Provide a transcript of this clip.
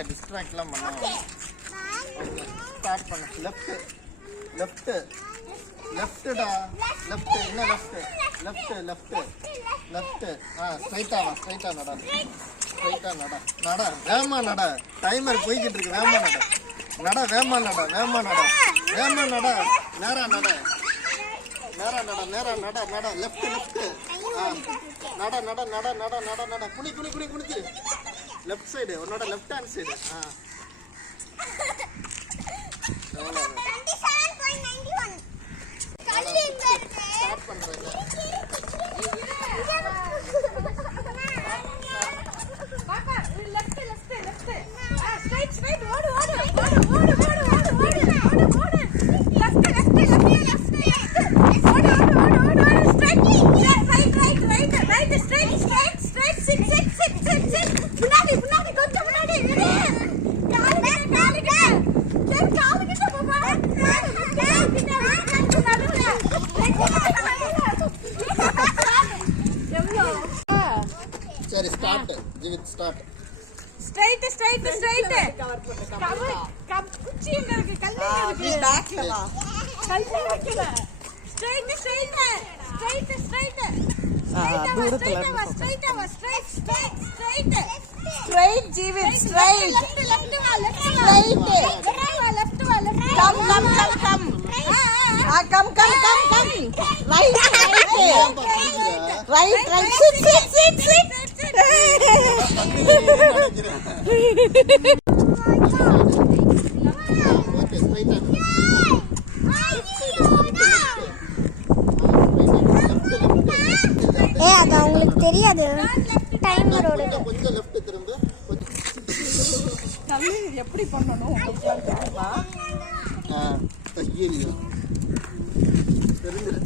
okay டிஸ்ட்ராக்ட்லாம் பண்ணாம okay start பண்ணு left left லெஃப்ட்டா left என்ன லெஃப்ட் லெஃப்ட் லெஃப்ட் லெஃப்ட் ஸ்ட்ரைட்டா நட ஸ்ட்ரைட்டா நட வேகமா நட டைமர் போய்கிட்டு இருக்கு வேகமா நட நேரா நட லெஃப்ட் நட குனிச்சு லெஃப்ட் சைடு உன்னோட லெஃப்ட் ஹேண்ட் சைடு ஸ்டார்ட் பண்றேன் சரி ஸ்டார்ட் ஜீவித் ஸ்டார்ட் ஸ்ட்ரைட் குச்சி எங்க இருக்கு கல்லு இருக்கு பேக்ல வா கல்லு வைக்கல ஸ்ட்ரைட் ஜீவித் ஸ்ட்ரைட் லெஃப்ட் வா கம் ரைட் sit அது உங்களுக்கு தெரியாது டைமரோட கொஞ்சம் லெஃப்ட் திரும்ப கல்லு எப்படி பண்ணனும் உங்களுக்கு தெரியுமா தெரிஞ்சிருச்சு